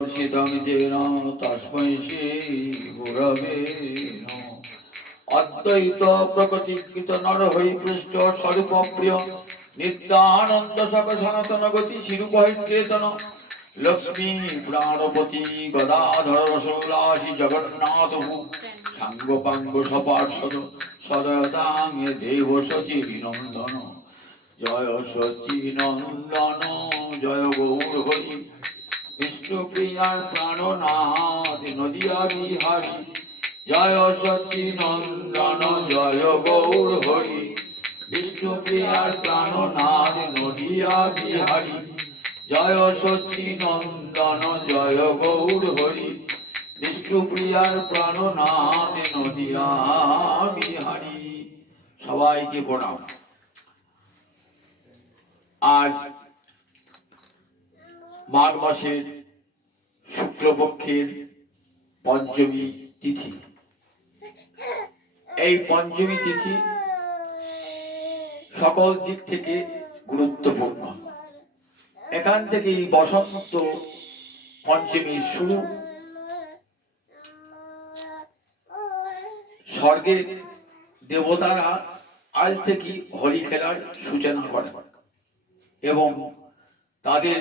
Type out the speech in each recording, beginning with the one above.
तस्मै श्री गुरवे नमः। अद्वैत प्रकृतिकृत नर हरिपृष्ठ स्वरूप प्रिय नित्यानंद सक सनातन गति शिरुपहिकेतन लक्ष्मी प्राणपति गदाधर रसोल्लासी जगन्नाथ सांग पांग सपार्षद सदयतांग देव सचि नंदन जय सचि नंदन जय गौर हरि विष्णु प्रियार प्राणनाथ नदिया बिहारी जय सच्चिनंदन जय गौर हरि विष्णु प्रियार प्राणनाथ नदिया बिहारी जय सच्चिनंदन जय गौर हरि विष्णु प्रियार प्राणनाथ नदिया बिहारी। सबाइके प्रणाम। आज माघ मासेर शुक्लपक्षेर पंचमी तिथि। এই पंचमी तिथि सकल दिक থেকে গুরুত্বপূর্ণ। এখান থেকেই বসন্ত पंचमीর শুরু। স্বর্গের দেবতারা আজ থেকে হোলি খেলার সূচনা করেন এবং তাদের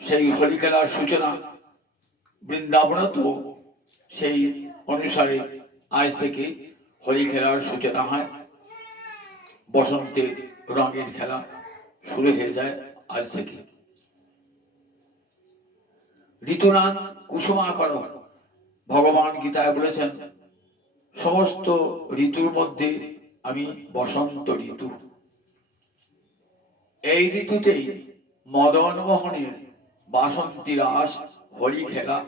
সেই হোলি খেলার সূচনা বৃন্দাবনে তো সেই অনুসারে আজ থেকে হোলি খেলার সূচনা হয়। বসন্তের রঙের খেলা শুরু হয়ে যায় আজ থেকে। ঋতুনাম কুসুমাকর ভগবান গীতায় বলেছেন সমস্ত ঋতুর মধ্যে আমি বসন্ত ঋতু। এই ঋতুতেই মদন মোহনের বাসন্তী রাস হোলি খেলা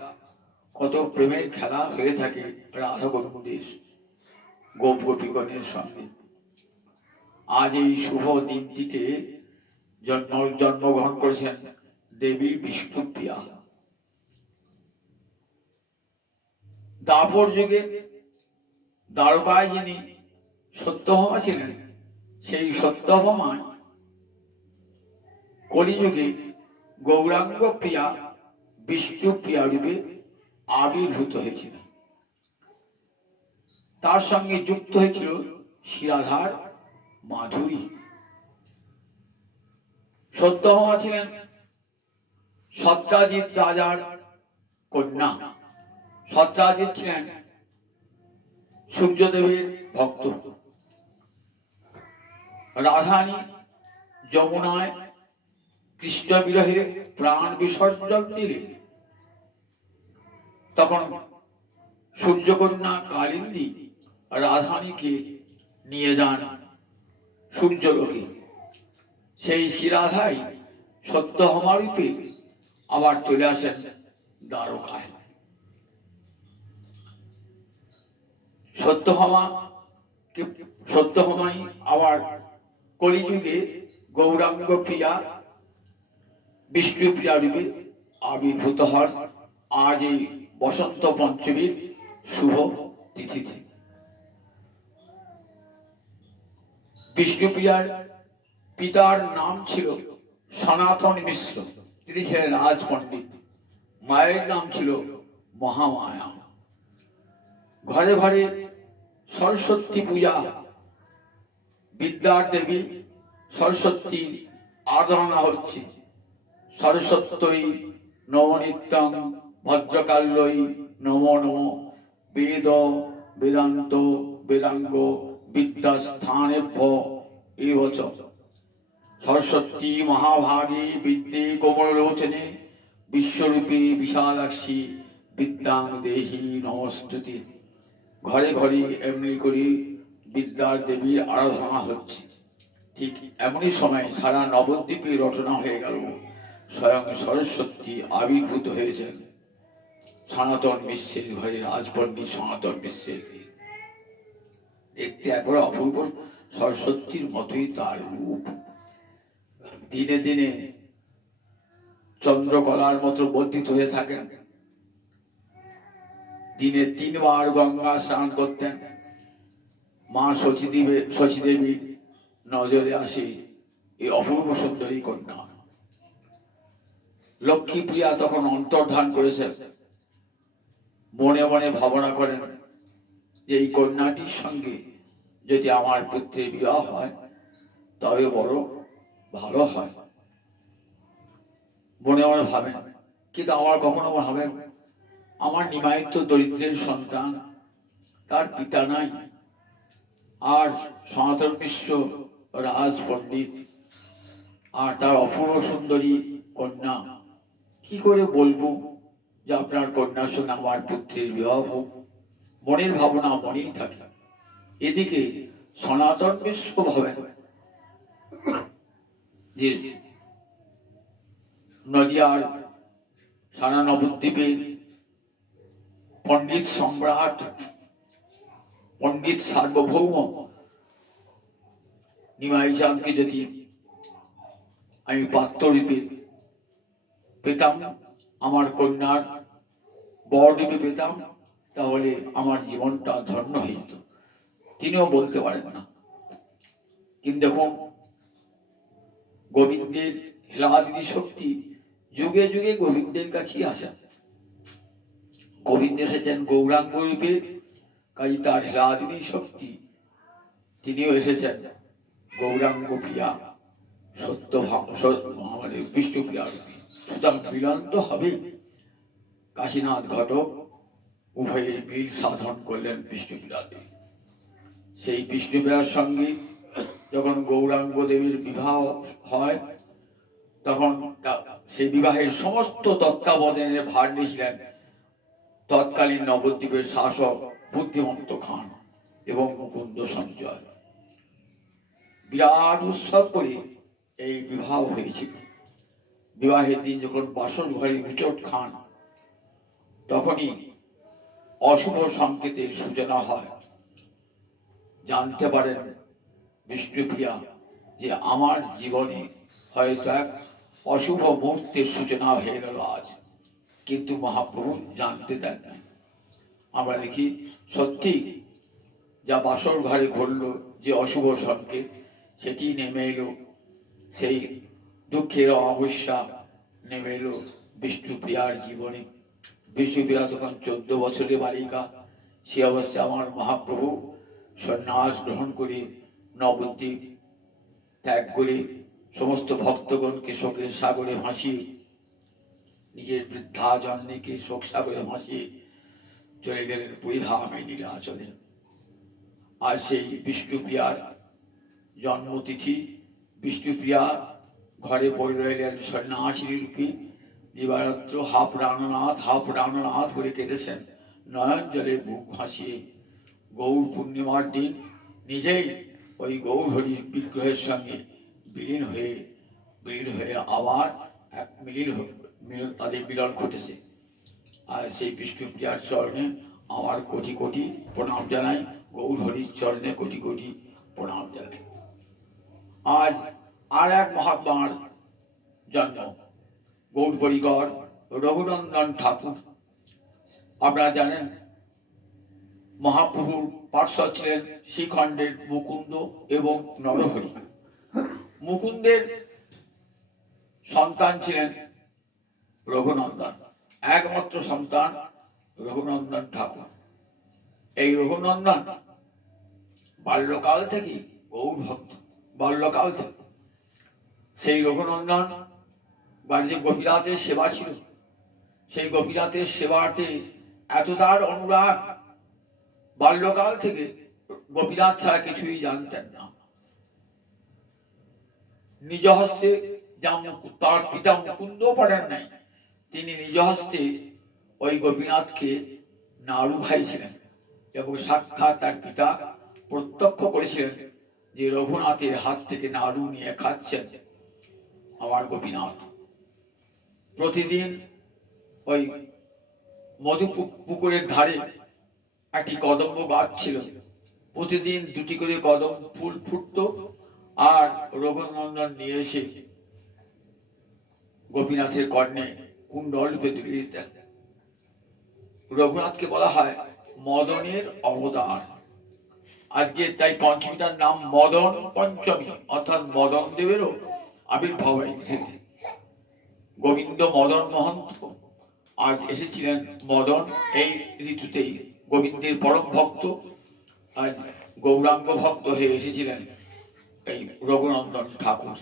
কত প্রেমের খেলা হয়ে থাকে রাধা গোবিন্দের গোপ গোপীগণের সঙ্গে। আজ এই শুভ দিনটিতে জন্মগ্রহণ করেছেন দেবী বিষ্ণুপ্রিয়া। দাপর যুগে দ্বারকায় যিনি সত্যভামা ছিলেন সেই সত্যভামা কলিযুগে গৌরাঙ্গ প্রিয়া বিষ্ণুপ্রিয়া রূপে আবির্ভূত হয়েছিল। তার সঙ্গে যুক্ত হয়েছিল শিরাধার মাধুরী। সত্যভামা ছিলেন সত্রাজিৎ রাজার কন্যা। সত্রাজিৎ ছিলেন সূর্যদেবের ভক্ত। রাধানী যমুনায় কৃষ্ণ বিরহে প্রাণ বিসর্জন দিলে তখন সূর্যকন্যা কালিন্দী রাধানীকে নিয়ে যান সূর্যলোকে। সেই শিরাধাই সত্যভামা রূপে আবার চলে আসেন দ্বারকায়। সত্যভামাই আবার কলিযুগে গৌরাঙ্গ প্রিয়া বিষ্ণুপ্রিয়া রূপে আবির্ভূত হন আজ এই বসন্ত পঞ্চমীর শুভ তিথিতে। বিষ্ণুপ্রিয়ার পিতার নাম ছিল সনাতন মিশ্র, তিনি ছিলেন রাজ পণ্ডিত। মায়ের নাম ছিল মহামায়া। ঘরে ঘরে সরস্বতী পূজা, বিদ্যার দেবী সরস্বতীর আরাধনা হচ্ছে। সরস্বত্যই নবনিত্যং ভদ্রকাল্যই নমো নমঃ বেদ বেদান্ত বেদাঙ্গ বিদ্যাস্থানেভ্যো এবচ সরস্বতী মহাভাগে বিদ্যে কোমললোচনে বিশ্বরূপে বিশালাক্ষী বিদ্যাং দেহি নমস্তুতে। ঘরে ঘরে এমনি করে বিদ্যার দেবীর আরাধনা হচ্ছে। ঠিক এমনই সময় সারা নবদ্বীপে রচনা হয়ে গেল। স্বয়ং সরস্বতী আবির্ভূত হয়েছেন সনাতন মিশ্রের ঘরে, রাজপণ্ডিত সনাতন মিশ্রের। দেখতে একবার অপূর্ব সরস্বতীর মতোই তার রূপ। দিনে দিনে চন্দ্রকলার মতো বর্ধিত হয়ে থাকেন। দিনে 3 বার গঙ্গা স্নান করতেন। মা শচীদেবী নজরে আসে এই অপূর্ব সুন্দরী কন্যা। লক্ষ্মীপ্রিয়া তখন অন্তর্ধান করেছেন, মনে মনে ভাবনা করেন যে এই কন্যাটির সঙ্গে যদি আমার পুত্রের বিবাহ হয় তবে বড় ভালো হয়। মনে মনে ভাবেন, কিন্তু আমার কখনো ভাবেন আমার নিমায়িত দরিদ্রের সন্তান, তার পিতা নাই, আর সনাতন মিশ্র রাজ পণ্ডিত, আর তার অপূর্ব সুন্দরী কন্যা, কি করে বলবো যে আপনার কন্যার সঙ্গে আমার পুত্রের বিবাহ হোক? মনের ভাবনা মনেই থাকে। এদিকে সনাতন মিশ্র ভাবেন যে নদিয়ার সারা নবদ্বীপের পণ্ডিত সম্রাট, পণ্ডিত সার্বভৌম নিমাই চাঁদকে যদি আমি পাত্ররূপে পেতাম, আমার কন্যার বর রূপে পেতাম, তাহলে আমার জীবনটা ধন্য হয়ে যেত। তিনিও বলতে পারেন না। কিন্তু দেখুন, গোবিন্দের হেলাদিনী শক্তি যুগে যুগে গোবিন্দের কাছেই আসে। গোবিন্দ এসেছেন গৌরাঙ্গ রূপে, কাজে তার হেলাদিনী শক্তি তিনিও এসেছেন গৌরাঙ্গ প্রিয়া সত্য আমাদের বিষ্ণুপ্রিয়া রূপে। সুতরাং মিলন তো হবেই। কাশীনাথ ঘটক উভয়ের মিল সাধন করলেন বিষ্ণুপ্রিয়া দেবী। সেই বিষ্ণুপ্রিয়ার সঙ্গে যখন গৌরাঙ্গ দেবীর বিবাহ হয়, তখন সেই বিবাহের সমস্ত তত্ত্বাবধানের ভার নিয়েছিলেন তৎকালীন নবদ্বীপের শাসক বুদ্ধিমন্ত খান এবং মুকুন্দ সঞ্জয়। বিরাট উৎসব করে এই বিবাহ হয়েছিল। বিবাহের দিন যখন বাসর ঘরে উচট খান, তখনই অশুভ সংকেতের সূচনা হয়। জানতে পারেন বিষ্ণুপ্রিয়া যে আমার জীবনে হয়তো এক অশুভ মুহূর্তের সূচনা হয়ে গেল আজ, কিন্তু মহাপ্রভু জানতে দেন না। আমরা দেখি সত্যি যা বাসর ঘরে ঘটল, যে অশুভ সংকেত, সেটি নেমে এলো, সেই দুঃখের অমাবস্যা নেমে এলো বিষ্ণুপ্রিয়ার জীবনে। বিষ্ণুপ্রিয়া তখন 14 বছরের বালিকা। সে অবস্থায় আমার মহাপ্রভু সন্ন্যাস গ্রহণ করে নবদ্বীপ ত্যাগ করে সমস্ত ভক্তগণকে শোকের সাগরে ভাসিয়ে, নিজের বৃদ্ধা জন্মেকে শোক সাগরে ভাসিয়ে চলে গেলেন পুরীধামে নীলাচলে। আর সেই বিষ্ণুপ্রিয়ার জন্মতিথি, বিষ্ণুপ্রিয়া ঘরে পড়ে রইলেন সন্ন্যাসী রূপী। দিবারাত্র হা প্রাণনাথ করে কেঁদেছেন, নয়ন জলে বুক ভাসিয়ে। গৌর পূর্ণিমার দিন নিজেই ওই গৌর হরির বিগ্রহের সঙ্গে বিলীন হয়ে আবার এক তাদের মিলন ঘটেছে। আর সেই বিষ্ণুপ্রিয়ার চরণে আমার কোটি কোটি প্রণাম জানাই, গৌর হরির চরণে কোটি কোটি প্রণাম জানাই। আজ আর এক মহাত্মার জন্ম, গৌর পরিকর রঘুনন্দন ঠাকুর। আপনারা জানেন মহাপ্রভুর পার্শ্বদ ছিলেন শ্রীখণ্ডের মুকুন্দ এবং নরহরি। মুকুন্দের সন্তান ছিলেন রঘুনন্দন, একমাত্র সন্তান রঘুনন্দন ঠাকুর। এই রঘুনন্দন বাল্যকাল থেকে গৌর ভক্ত, বাল্যকাল থেকে। সেই রঘুনন্দন যে গোপীনাথের সেবা ছিল, সেই গোপীনাথের সেবাতে এত তার অনুরাগ, বাল্যকাল থেকে গোপীনাথ ছাড়া কিছুই জানতেন না। নিজ হস্তে, তার পিতা মুকুন্দ পারেন নাই, তিনি নিজ হস্তে ওই গোপীনাথকে নাড়ু খাইছিলেন এবং সাক্ষাৎ তার পিতা প্রত্যক্ষ করেছিলেন যে রঘুনাথের হাত থেকে নাড়ু নিয়ে খাচ্ছেন আমার গোপীনাথ। প্রতিদিন ওই মধু পুকুরের ধারে একটি কদম্ব গাছ ছিল, প্রতিদিন 2টি করে কদম ফুল ফুটত, আর রঘুনন্দন নিয়ে এসে গোপীনাথের কর্ণে কুণ্ডল রূপে তুলে দিতেন। রঘুনাথকে বলা হয় মদনের অবতার। আজকে তাই পঞ্চমীটার নাম মদন পঞ্চমী, অর্থাৎ মদন দেবেরও আবির্ভাব হয়েছে। গোবিন্দ মদন মহন্ত আজ এসেছিলেন। মদন এই ঋতুতেই গোবিন্দের পরম ভক্ত, আজ গৌরাঙ্গ ভক্ত হয়ে এসেছিলেন এই রঘুনন্দন ঠাকুর।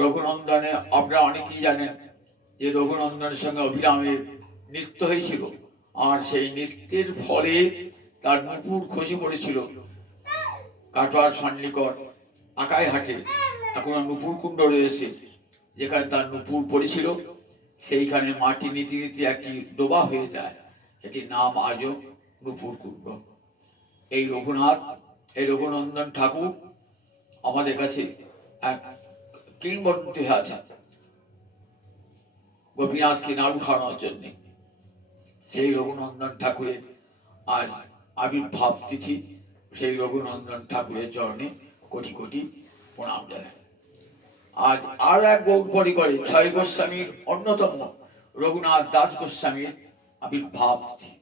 রঘুনন্দনে আপনারা অনেকেই জানেন যে রঘুনন্দনের সঙ্গে অভিরামের নৃত্য হয়েছিল, আর সেই নৃত্যের ফলে তার নুপুর খসে পড়েছিল কাটোয়ার সন্নিকট আকাই হাটে। এখন নুপুর কুণ্ড রয়েছে, যেখানে তার নুপুর পড়েছিল সেইখানে মাটি নীতি নীতি একটি ডোবা হয়ে যায়, এটির নাম আজও নুপুর কুণ্ড। এই রঘুনাথ, এই রঘুনন্দন ঠাকুর আমাদের কাছে এক কিংবদন্তি আছে গোপীনাথকে নাড়ু খাওয়ানোর জন্য। সেই রঘুনন্দন ঠাকুরের আজ আবির্ভাব তিথি, সেই রঘুনন্দন ঠাকুরের চরণে কোটি কোটি প্রণাম জানাই। আজ আর এক গৌর পরিকরে ছয় গোস্বামীর অন্যতম রঘুনাথ দাস গোস্বামীর আবির্ভাব তিথি।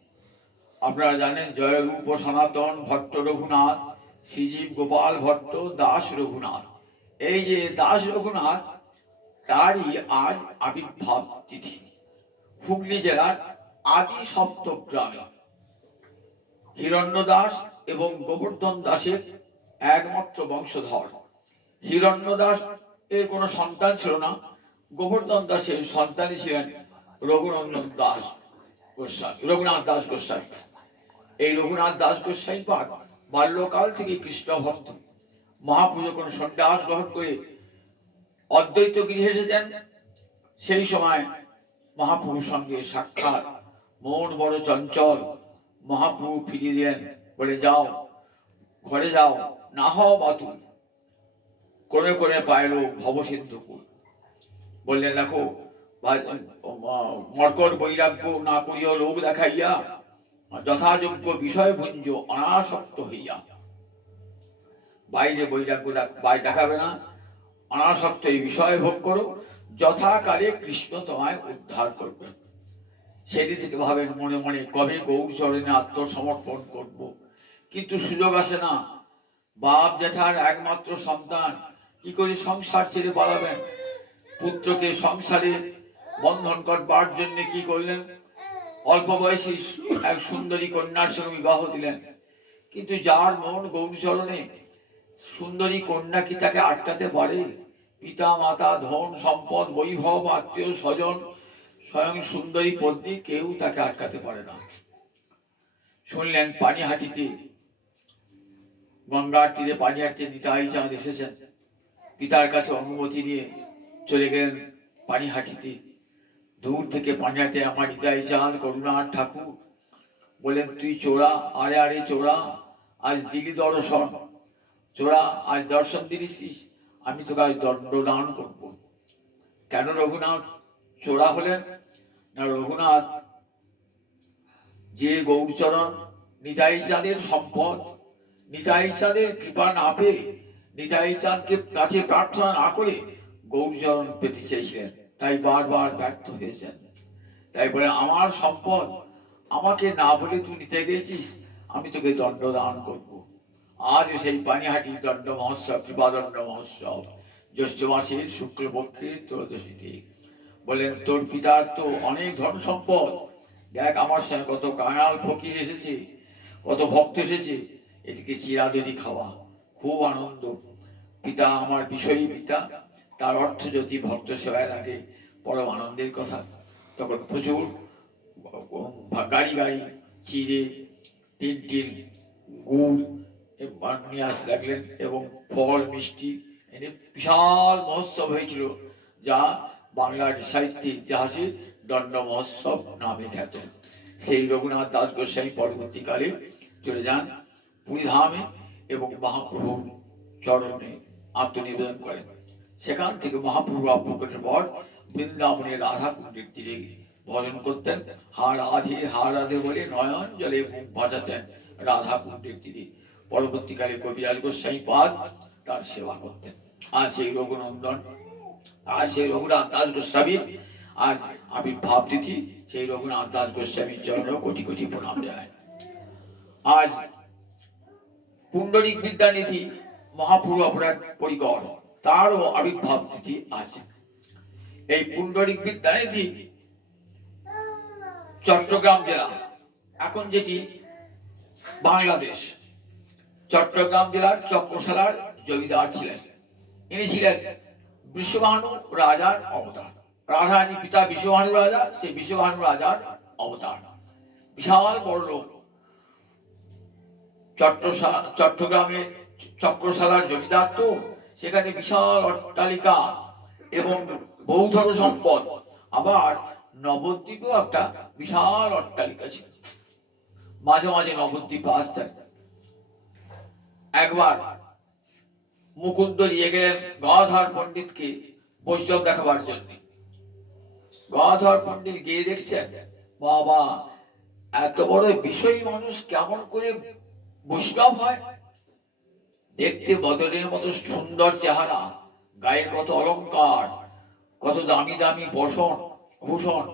আপনারা জানেন জয়রূপ সনাতন ভট্ট রঘুনাথ, শ্রীজীব গোপাল ভট্ট দাস রঘুনাথ। এই যে দাস রঘুনাথ, তারই আজ আবির্ভাব তিথি। হুগলি জেলার আদি সপ্তক গ্রামে হিরণ্য দাস এবং গোবর্ধন দাসের একমাত্র বংশধর। হিরণ্য দাস এর কোনো সন্তান ছিল না, গোবর্ধন দাসের সন্তানই ছিলেন রঘুনন্দন দাস গোস্বামী, রঘুনাথ দাস গোস্বামী। এই রঘুনাথ দাস গোস্বামী পাঠ বাল্যকাল থেকে কৃষ্ণ ভক্ত। মহাপুজো কোন সন্ন্যাস গ্রহণ করে অদ্বৈত গৃহে এসেছেন। সেই সময় মহাপ্রভুর সঙ্গে সাক্ষাৎ, মন বড় চঞ্চল। মহাপ্রভু ফিরিয়ে দিলেন, বলে যাও ঘরে যাও, না হও বাতুল। করে করে পাইল ভবসিন্ধুকুল। বললেন দেখো মর্কট বৈরাগ্য না করিও লোক দেখাইয়া, যথাযোগ্য বিষয় ভুঞ্জ অনাসক্ত হইয়া। বাইরে বৈরাগ্য দেখাবে না, অনাসক্ত এই বিষয় ভোগ করো, যথাকালে কৃষ্ণ তোমায় উদ্ধার করবে। সেদিন থেকে ভাবেন মনে মনে কবে গৌর চরণে আত্মসমর্পণ করব, কিন্তু সুযোগ আসে না। বাপ জ্যাঠার একমাত্র সন্তান, কি করে সংসার ছেড়ে পালাবেন? পুত্রকে সংসারে বন্ধন করবার জন্য কি করলেন? অল্প বয়সী এক সুন্দরী কন্যার সঙ্গে বিবাহ দিলেন। কিন্তু যার মন গৌর চরণে, সুন্দরী কন্যা কি তাকে আটকাতে পারে? পিতা মাতা, ধন সম্পদ, বৈভব, আত্মীয় স্বজন, স্বয়ং সুন্দরী পত্নী, কেউ তাকে আটকাতে পারে না। শুনলেন পানিহাটিতে, গঙ্গার তীরে পানিহাটিতে নিতাই চাঁদ এসেছেন। পিতার কাছে অনুমতি নিয়ে চলে গেলেন পানিহাটিতে। দূর থেকে পানিহাটিতে আমার নিতাই চাঁদ করুণার ঠাকুর বলেন, তুই চোরা, আরে আরে চোরা, আজ দিলি দর্শন। চোরা, আজ দর্শন দিলিস, আমি তোকে আজ দণ্ডদান করব। কেন রঘুনাথ চোরা হলেন? না, রঘুনাথ যে গৌরচরণ নিতাই চাঁদের সম্পদ, নিতাই চাঁদের কৃপা না পেয়ে, নিতাই চাঁদকে কাছে প্রার্থনা না করে গৌরচরণ পেতে চেয়েছিলেন, তাই বারবার ব্যর্থ হয়েছেন। তাই বলে আমার সম্পদ আমাকে না বলে তুই নিতে গেছিস, আমি তোকে দণ্ডদান করব। আজ সেই পানিহাটি দণ্ড মহোৎসব, কৃপাদণ্ড মহোৎসব, জ্যৈষ্ঠ মাসের শুক্লপক্ষের ত্রয়োদশীতে। বলেন তোর পিতার তো অনেক ধন সম্পদ, দেখ আমার সঙ্গে কত কাঙাল ফকির এসেছে, কত ভক্ত এসেছে, এদিকে চিরা দধি খাওয়া, খুব আনন্দ। পিতা আমার বিষয়ী পিতা, তার অর্থ যদি ভক্ত সেবায় লাগে পরম আনন্দের কথা। তখন প্রচুর গাড়ি গাড়ি চিড়ে, টিন গুড় নিয়ে আসতে লাগলেন এবং ফল মিষ্টি এনে বিশাল মহোৎসব হয়েছিল, যা বাংলার সাহিত্যের ইতিহাসে দণ্ড মহোৎসব নামে খ্যাত। সেই রঘুনাথ দাস গোস্বামী পরবর্তীকালে চলে যান পুরীধামে এবং মহাপ্রভুর চরণে আত্মনিবেদন করেন। সেখান থেকে মহাপ্রভু প্রকটের পর বৃন্দাবনের রাধা কুণ্ডের তীরে ভজন করতেন। হা রাধে বলে নয়ন জলে মুখ ভাসাতেন রাধা কুণ্ডের তীরে। পরবর্তীকালে কবিরাজ গোস্বামী পাদ তার সেবা করতেন। আর সেই রঘুনন্দন, আর সেই রঘুনাথ দাস গোস্বামীর আজ আবির্ভাব তিথি। সেই রঘুনাথ দাস গোস্বামীর চরণে কোটি কোটি প্রণাম জানায়। আজ পুণ্ডরিক বিদ্যানিধি মহাপ্রভু অপরাধ পরিকর, তারও আবির্ভাব তিথি আছে। এই পুণ্ডরিক বিদ্যানিধি চট্টগ্রাম জেলা, এখন যেটি বাংলাদেশ, চট্টগ্রাম জেলার চক্রশালার জমিদার ছিলেন। ইনি ছিলেন বিশ্বভানু রাজার অবতার। রাধারানী পিতা বিশ্বভানু রাজা, সেই বিশ্বভানু রাজার অবতার। বিশাল বড় লোক, চট্টগ্রামের চক্রশালার জমিদার, তো সেখানে বিশাল অট্টালিকা এবং বহুধর সম্পদ। আবার নবদ্বীপেও একটা বিশাল অট্টালিকা ছিল। মাঝে মাঝে নবদ্বীপে আসতেন। একবার মুকুন্দ নিয়ে গেলেন গদাধর পণ্ডিতকে বৈষ্ণব দেখাবার জন্য। গদাধর পণ্ডিত গিয়ে দেখছেন, বাবা, এত বড় বিষয়ী মানুষ কেমন করে বৈষ্ণব হয়? দেখতে বদলের মতো সুন্দর চেহারা, গায়ে কত অলংকার, কত দামি দামি ভূষণ,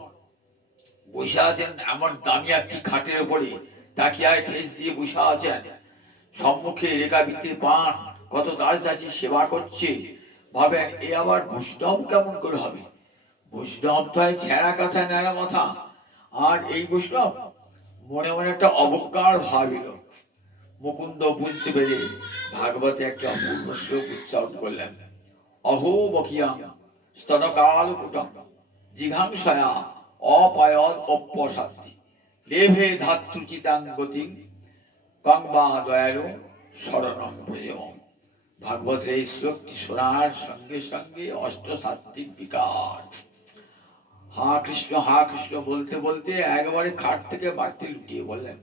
বসে আছেন এমন দামি একটি খাটের উপরে, তাকিয়ায় ঠেস দিয়ে বসে আছেন। সম্মুখে রেখাবৃত্তি পান, কত দাস দাসী সেবা করছে। ভাবেন, এ আবার বৈষ্ণব কেমন করে হবে? বৈষ্ণব তো হয় ছেঁড়া কাঁথা নেড়া মাথা, আর এই বৈষ্ণব? মনে মনে একটা অবজ্ঞার ভাব এলো। মুকুন্দ বুঝতে পেরে ভাগবতে একটা অপূর্ণ শ্লোক উচ্চারণ করলেন। অহো বকিয়াং স্তনকাল কুটং জিঘাংসয়া অপায়ৎ অপ্পসাদ্ধি লেভে ধাত্রুচিতাং গতিং কংবা দয়ালু শরণং ভজেয়ম। ভাগবতের এই শ্লোকটি শোনার সঙ্গে সঙ্গে অষ্টসাত্ত্বিক বিকার, হা কৃষ্ণ বলতে বলতে একেবারে খাট থেকে মারতে লুটিয়ে বললেন।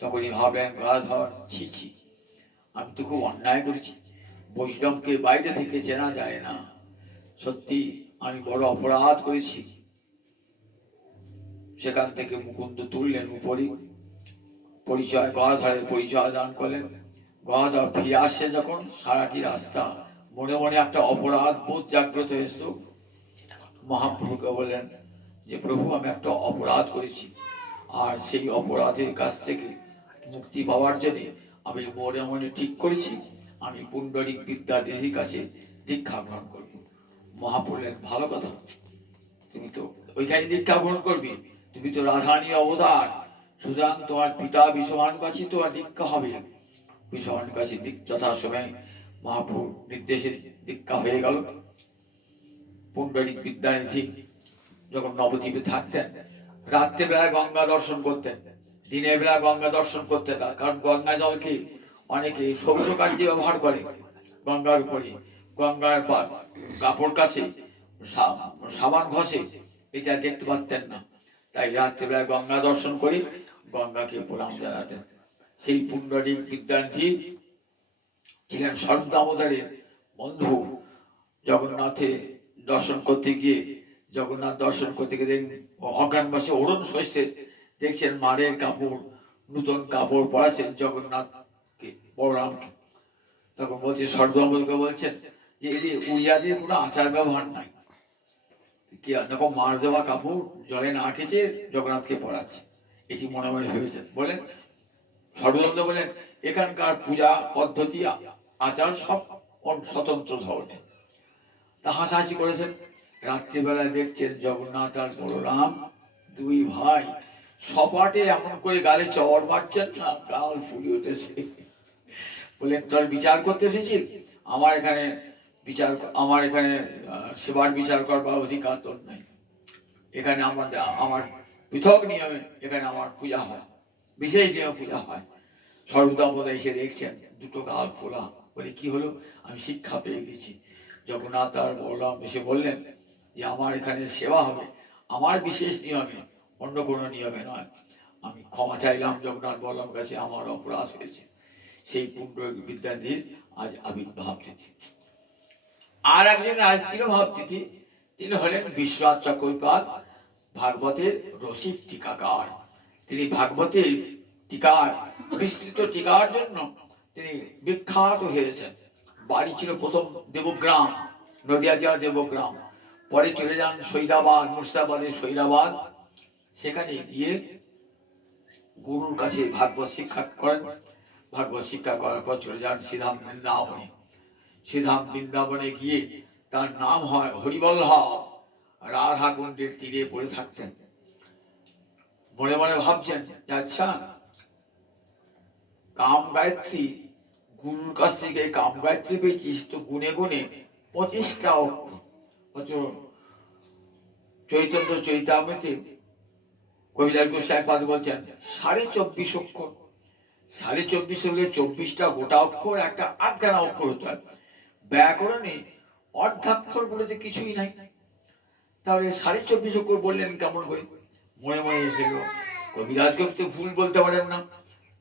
তখনই ভাবলেন, গদাধর, ছি, আমি তো খুব অন্যায় করেছি। বৈষ্ণবকে বাইরে থেকে চেনা যায় না, সত্যি আমি বড় অপরাধ করেছি। সেখান থেকে মুকুন্দ তুললেন উপরে, গদাধরের পরিচয় দান করলেন। গদাধর ফিরে আসছে যখন, সারাটি রাস্তা মনে মনে একটা অপরাধ বোধ জাগ্রত হয়েছিল। মহাপ্রভুকে বললেন যে, প্রভু, আমি একটা অপরাধ করেছি, আর সেই অপরাধের কাছ থেকে মুক্তি পাওয়ার জন্য আমি মনে মনে ঠিক করেছি আমি পুণ্ডরিক বিদ্যানিধির কাছে দীক্ষা গ্রহণ করব। মহাপ্রভু, ভালো কথা, তুমি তো ওইখানে দীক্ষা গ্রহণ করবে, তুমি তো রাধারানীর অবতার, সুতরাং তোমার পিতা বিশ্বভানুর কাছে তোমার দীক্ষা হবে। বিশ্বভানুর কাছে যথাসময়ে মহাপ্রভুর নির্দেশে দীক্ষা হয়ে গেল। পুণ্ডরিক বিদ্যানিধি যখন নবদ্বীপে থাকতেন, রাত্রেবেলায় গঙ্গা দর্শন করতেন, দিনের বেলা গঙ্গা দর্শন করতেন না, কারণ গঙ্গা জলকে অনেকে শৌচ কার্যে ব্যবহার করে। গঙ্গার উপরে গঙ্গার কাপড় কাছে সাবান ঘষে, এটা দেখতে পারতেন না। তাই রাত্রেবেলা গঙ্গা দর্শন করে গঙ্গাকে প্রণাম জানাতেন। সেই পুণ্ডরিক বিদ্যানিধি ছিলেন সর্বদামোদরের বন্ধু। জগন্নাথ দর্শন করতে গিয়ে অজ্ঞান বসে অরুণ শস্যে দেখছেন মারের কাপড়, নূতন কাপড় পরাছেন জগন্নাথকে, বলরামকে। তখন বলছে, সর্বদামোদরকে বলছেন যে, এদের উড়িয়াদের কোনো আচার ব্যবহার নাই, কি এরকম মার দেওয়া কাপড় জলে না খেছে জগন্নাথকে পরাচ্ছে। এটি মনে মনে ভেবেছেন। বলেন, সর্বদামোদর বলেন, এখানকার পূজা পদ্ধতি আচার সব স্বতন্ত্র ধরনের। তা হাসাহাসি করেছেন। রাত্রিবেলায় দেখছেন জগন্নাথ আর বলরাম দুই ভাই সপাটে এমন করে গালে চড় মারছেন না, গাল ফুলে উঠেছে। বললেন, তোর বিচার করতে এসেছিস? আমার এখানে সেবার বিচার করবার অধিকার তোর নাই। এখানে আমার পৃথক নিয়মে এখানে আমার পূজা হয়, বিশেষ নিয়মে পূজা হয়। সর্বদামোদর এসে দেখছেন দুটো গাল ফোলা। বলে, কি হলো? আমি শিক্ষা পেয়ে গেছি। জগন্নাথ আর বলরাম এসে বললেন যে, আমার এখানে সেবা হবে আমার বিশেষ নিয়মে, অন্য কোনো নিয়মে নয়। আমি ক্ষমা চাইলাম জগন্নাথ বলরাম কাছে, আমার অপরাধ হয়েছে। সেই পুণ্ডরিক বিদ্যানিধির আজ আবির্ভাব তিথি। আর একজন আস্তিক ভাবতিথি, তিনি হলেন বিশ্বনাথ চক্রবর্তী, ভাগবতের রসিক টিকাকার। তিনি ভাগবতের টিকার, বিস্তৃত টিকার জন্য তিনি বিখ্যাত হয়েছেন। বাড়ি ছিল প্রথম দেবগ্রাম, নদিয়া জেলা দেবগ্রাম, পরে চলে যান সৈরাবাদ, মুর্শিদাবাদের সৈরাবাদ। সেখানে গিয়ে গুরুর কাছে ভাগবত শিক্ষা করেন। ভাগবত শিক্ষা করার পর চলে যান শ্রীধাম বৃন্দাবনে। শ্রীধাম বৃন্দাবনে গিয়ে তার নাম হয় হরিবল্লভ। রাধা কুণ্ডের তীরে পড়ে থাকতেন। মনে মনে ভাবছেন, আচ্ছা কাম গায়ত্রী, গুরুর কাছ থেকে কাম গায়ত্রী পেয়েছিস তো গুনে গুনে 25টা অক্ষর। চৈতন্য চৈতামৃতে কবিরাজ গোসাই পাদ বলছেন 24.5 অক্ষর। 24.5 হলে 24টা গোটা অক্ষর, একটা আধখানা অক্ষর হতে হয়। ব্যাকরণে অর্ধাক্ষর বলেছে কিছুই নাই, তাহলে 24.5 অক্ষর বললেন কেমন করে? মনে মনে এসেছিল, কবিরাজ কবি ভুল বলতে পারেন না।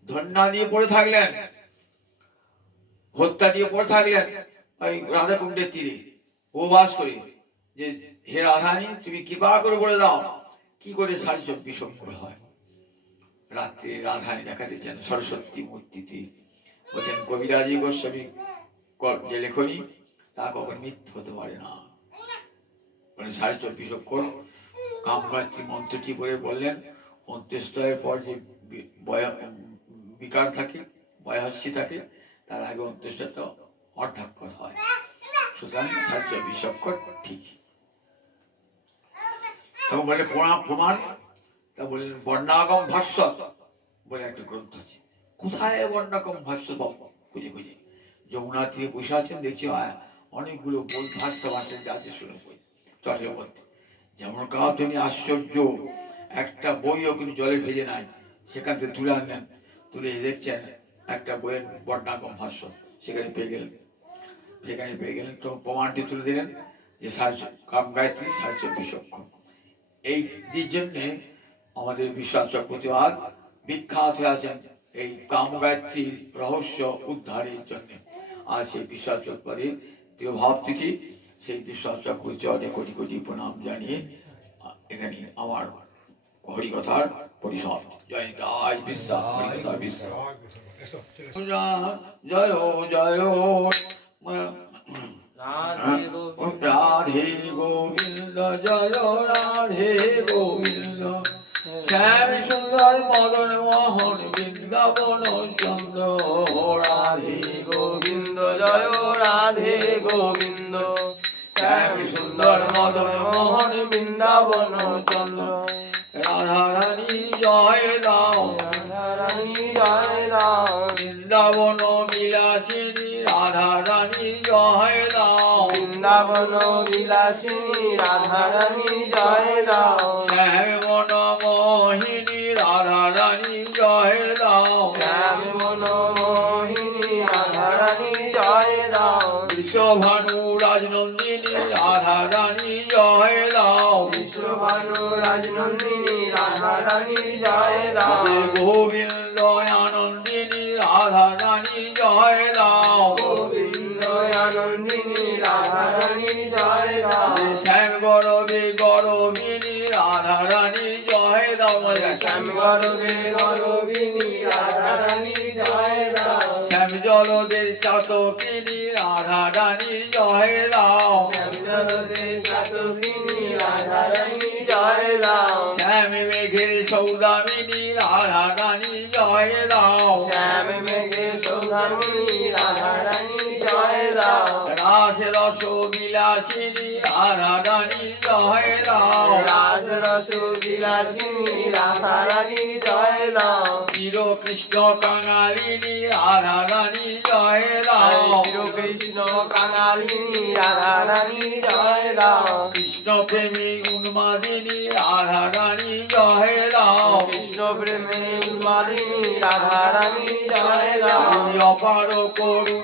ধন্যা দিয়ে পড়ে থাকলেন, হত্যা দিয়ে পড়ে থাকলেন ওই রাধা কুণ্ডের তীরে উপবাস করে, যে হে রাধারানী তুমি কৃপা করে বলে দাও কি করে 24.5 অক্ষর হয়। রাত্রে রাধারানী দেখা দিচ্ছেন সরস্বতী মূর্তিতে, বলছেন কবিরাজি গোস্বামী যে লেখনী তা কখন মিথ্যে হতে পারে না। 24.5 অক্ষর কামগায়ত্রী মন্ত্রটি বলে বললেন। অন্ত্যেষ্টয়ের পর যে বিকার থাকে, বয়সী থাকে, তার আগে অন্ত্যেষ্টটা অর্ধাক্ষর হয়। সুতরাং 24.5 অক্ষর ঠিক। তখন বলে প্রমাণ, তা বললেন বর্ণাগম ভাষ্য বলে একটা গ্রন্থ আছে। কোথায় বর্ণাগম ভাষ্য পাবো? খুঁজে খুঁজে যমুনা তীরে বসে আছেন, দেখছি অনেকগুলো বই ভাষ্য ভাষা আছে শুনে বই চটের মধ্যে। যেমন কাউ তিনি আশ্চর্য, একটা বইও কিন্তু জলে ভেজে নাই, সেখান থেকে তুলে আনলেন, তুলে দেখছেন একটা বইয়ের বর্ণাগম ভাষ্য সেখানে পেয়ে গেলেন। তো প্রমাণটি তুলে দিলেন যে কাম গায়ত্রী 24.5 অক্ষর। এই জন্যে আমাদের বিশ্বাস চক্রবর্তীবাদ বিখ্যাত হয়ে আছেন এই কাম গায়ত্রীর রহস্য উদ্ধারের জন্য। আর সেই বিশ্বাস চক্রবর্তীর তিরোভাব তিথি, সেই বিশ্বাস চক্রবর্তী অনেক কোটি কোটি প্রণাম জানিয়ে এখানে আমার হরিকথার পরিসমাপ্তি। জয় দায় বিশ্বাস, হরিকথার বিশ্বাস। জয় জয় রাধে গোবিন্দ, জয় রাধে গোবিন্দ। শ্যাম সুন্দর মদন মোহন বৃন্দাবন চন্দ্র। রাধে গোবিন্দ, জয় রাধে গোবিন্দ। শ্যাম সুন্দর মদন মোহন বৃন্দাবন চন্দ্র। রাধা রানী জয় দাও, রাধা রানী জয় দাও। বৃন্দাবন বিলাসিনী রাধা রানী জয় দাও, বৃন্দাবন বিলাসিনী রাধা রানী জয় দাও। শ্যাম মন মোহিনী রাধা রানী জয় দাও, শ্যাম মন মোহিনী রাধা রানী জয় দাও। বিশ্বভানু রাজনন্দিনী রাধা রানী জয় দাও, বিশ্বভানু রাজনন্দিনী রাধা রানী জয় দাও। গোবিন্দ আনন্দিনী রাধা রানী জয় দাও, গোবিন্দ আনন্দিনী রাধা রানী জয় দাও। শ্যাম গরবে গরবিনী রাধা রানী জয় দাও, শ্যাম গরবে গরবিনী রাধা রানী জয় দাও। শ্যাম জলদের চাতকিনী রাধা রানী জয় দাও, শ্যাম জলদের চাতকিনী রাধা রানী জয় দাও। শ্যাম মেঘের সৌদামিনী রাধা রানী জয় দাও, শ্যাম মেঘের সৌদামিনী রাধা রানী জয় দাও। রাস রস বিলাসিনী রাধা রানী জয় দাও, রাস রস বিলাসিনী রাধা রানী জয় দাও। চির কৃষ্ণ কাঙালিনী রাধা রানী জয় দাও, চির কৃষ্ণ কাঙালিনী রাধা রানী জয় দাও। কৃষ্ণ প্রেমী উন্মাদিনী রাধা রানী জয় দাও, কৃষ্ণ প্রেমী উন্মাদিনী রাধা রানী জয় দাও। অপার করু